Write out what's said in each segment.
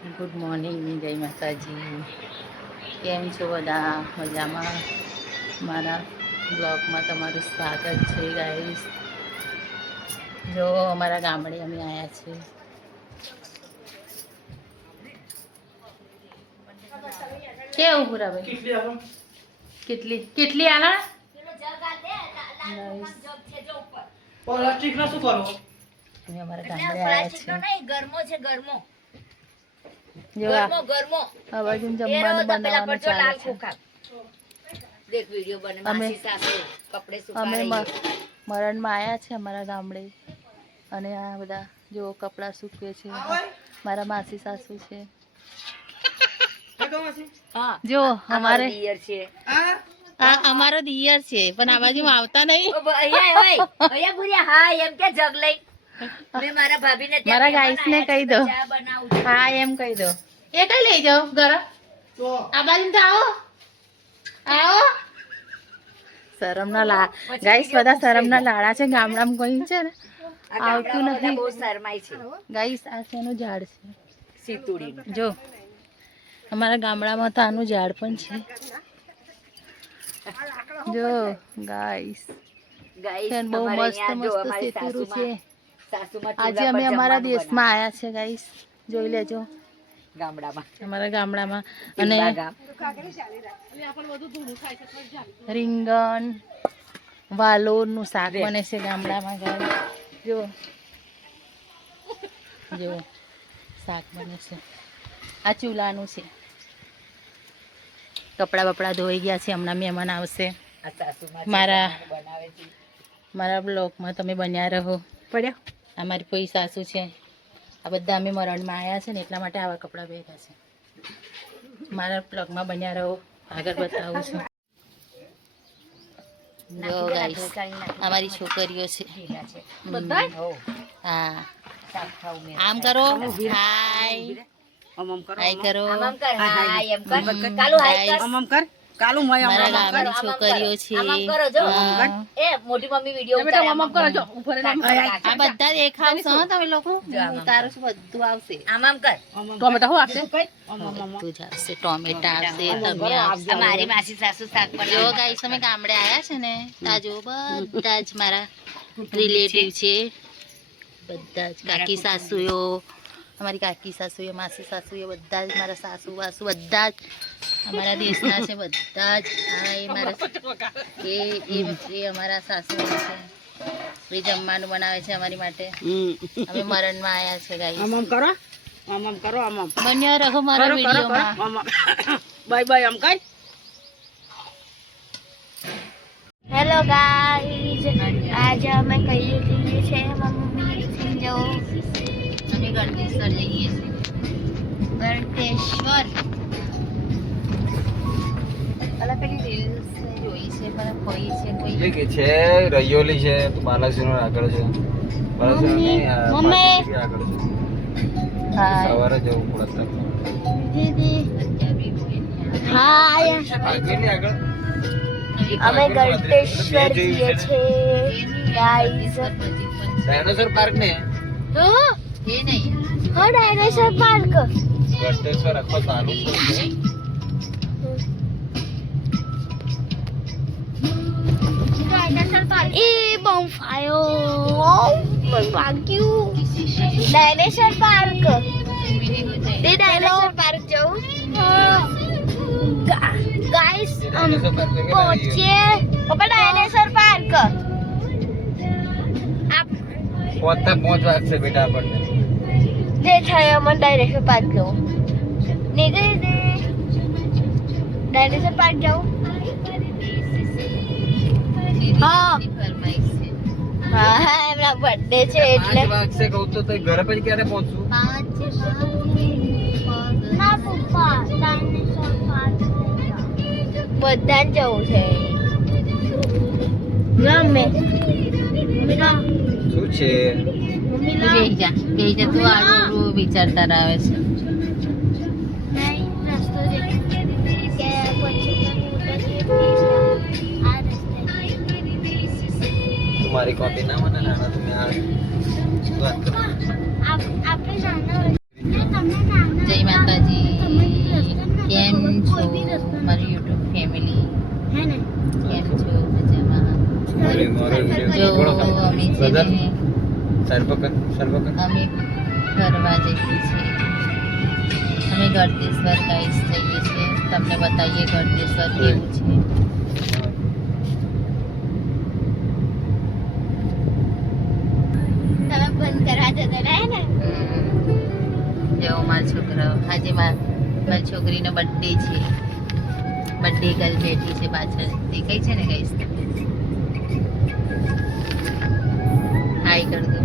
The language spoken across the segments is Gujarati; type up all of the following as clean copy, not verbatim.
ગુડ મોર્નિંગ, જય માતાજી. કેમ છો બધા? મજામાં? મારા બ્લોગમાં તમારું સ્વાગત છે ગાઈસ. જો અમારા ગામડે અમે આવ્યા છીએ. કેવું પૂરા ભાઈ? કેટલી કેટલી આલા? પ્લાસ્ટિક ના શું કરો? અમે અમારા ગામડે આવ્યા છીએ. ગરમો છે ગરમો જો ગરમો ગરમો આ બાજુ જમવાનું બનાવવાનું ચાલે છે. દેખ વિડિયો બને અમે માસી સાસુ કપડે અમે સુકાઈ મરણમાં આવ્યા છે અમારા ગામડે, અને આ બધા જો કપડાં સૂકવે છે. મારા માસી સાસુ છે. હા જો અમારે પિયર છે આ અમારો દિયર છે, પણ આ બાજુ આવતા નહીં. અહીંયા ભૂરિયા હા એમ કે જગ લઈ મેં મારા ભાભીને મારા ગાઈસ ને કહી દો, ચા બનાવું છું. હા એમ કહી દો. એ કઈ લઈ જાઓ ગરમ. આ બાજુ તો આવો આવો. શરમના ગાઈસ બધા શરમના લાડા છે. ગામડામાં કોઈ છે ને આ આવતું ગામડામાં બધા નથી. બહુ શરમાય છે ગાઈસ આ શેનું ઝાડ છે? સીતુડીનું. જો અમારા ગામડામાં તો આનું ઝાડ પણ છે. જો ગાઈસ ગાઈસ બહુ મસ્ત મસ્ત સેતુરું છે. આજે અમે અમારા દેશમાં આવ્યા છે ગાઈસ, જોઈ લેજો ગામડામાં અમારા ગામડામાં. અને ગામ રીંગણ વાલોરનું શાક બને છે ગામડામાં ગાઈસ. જો જો શાક બને છે. આ ચૂલાનું છે. કપડાં બપડા ધોઈ ગયા છે. હમણાં મહેમાન આવશે. આ સાસુમાં મારા બનાવે છે. મારા બ્લોગમાં તમે બન્યા રહો. પડ્યો આ મારી કોઈ સાસુ છે. આ બધા અમે મરણમાં આવ્યા છે ને એટલા માટે આવા કપડાં પહેર્યા છે. મારા બ્લોગમાં બન્યા રહો, આગળ બતાવું છું. જો ગાઈસ અમારી છોકરીઓ છે. હા આમ કરો, હાય હાય કરો. આમ કર હા એમ કર કાલુ હાય કર આમ કર કાલુ મય આમ મારા ગામની છોકરીઓ છે. આમ કરો જો હા. એ મોટી મમ્મી વિડિયો ઉતારે આમ કરો જો ઉપર આ બધા દેખાવશો હો તમે લોકો. હું ઉતારું છું, બધું આવશે. આમ કર ટોમેટો હો આપશે બધું જ આવશે. ટોમેટા આવશે, તમે આવશે. મારી માસી સાસુ શાક જો બનાવે ગાઈસ અમે ગામડે આવ્યા છે ને ત્યાં જો બધા જ મારા રિલેટિવ છે. બધા જ કાકી સાસુઓ, અમારી કાકી સાસુઓ, માસી સાસુઓ, બધા જ મારા સાસુ વાસુ બધા જ અમારા દેશના છે. બધા જ આ એ મારા એ અમારા સાસુ છે. એ જમવાનું બનાવે છે અમારી માટે. અમે મરણમાં આવ્યા છે ગાઈસ. આમ કરો આમ કરો આમ બન્યા રહો મારા વિડીયોમાં. બાય બાય આમ કર. હેલો ગાઈઝ, આજે અમે કહીએ છીએ છે મમ્મી જો અમે ગળતેશ્વર જઈએ છીએ. ગળતેશ્વર. અલા પેલી રીલ્સ જોઈ છે પણ કોઈ છે કોઈ એ કે છે રૈયોલી છે તો બાલાસિનોર આગળ છે. બાલાસિનોરની મમ્મી. આગળ છે. હા સવારે જવું પડે. દીદી હા આગળની આગળ અમે ગળતેશ્વર જઈએ છીએ ગાઈઝ. ડાયનોસોર પાર્ક ને એ નહીં હા ડાયનોસોર પાર્ક. ગળતેશ્વર આખો તાલુકો છે. ડાયનોસોર પાર્ક એ બમ ફાયો મને વાગ્યું. ડાયનોસોર પાર્ક તે ડાયનોસોર પાર્ક જવું. ગાઈસ ડાયનોસોર પાર્ક ને પહોંચીએ પપ્પા ડાયનોસોર પાર્ક. પહોંચતા 5 વાગશે બેટા આપણને. જે થાય અમને ડાયનોસોર પાર્ક જવું. ને ડાયનોસોર પાર્ક જવું. હા ફરમાઈશ છે. હા એમના બર્થડે છે એટલે 5 વાગશે કહું તો ઘરે પછી ક્યારે પહોંચશું? ના પપ્પા ડાયનોસોર પાર્ક બધાને જવું છે. ગમે શું છે? બેહી જા તું આડું વિચારતા આવે છે. રસ્તો મારી કોપી ના મને નાના તમે આ વાત કરો. આપણે જાણો તમને જય માતાજી. કેમ છો મારી યુટ્યુબ ફેમિલી? કેમ છો? મજામાં? જો અમે છે ને અમે ફરવા જઈએ છીએ. અમે ગળતેશ્વર ગાઈસ જઈએ છીએ. તમને બતાવીએ ગળતેશ્વર કેવું છે. તમે બંધ કરવા જતા રહ્યા ને જો મારા છોકરાઓ આજે મારી છોકરીનો બર્થડે છે. બર્થડે ગર્લ બેઠી છે પાછળ, દેખાય છે ને ગાઈસ? હાય કર દો.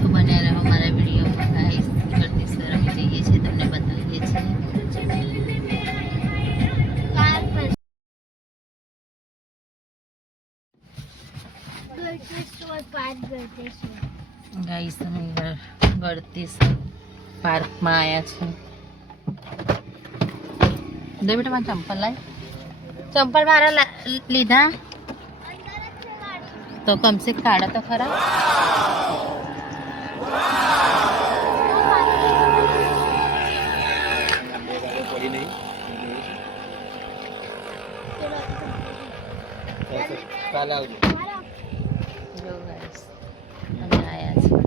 તો બન્યા રહો મારા વિડીયોમાં ગાઈસ. ગળતેશ્વર અમે જઈએ છીએ, તમને બતાવીએ છીએ. ગાઈસ અમે ગળતેશ્વર પાર્કમાં આવ્યા છે. દે બેટા મારા ચંપલ લાય. ચંપલ મારા લીધા તો કમસે કાઢો તો ખરા. કાલે આવજો. જો ગાઈસ અમે આવ્યા છીએ.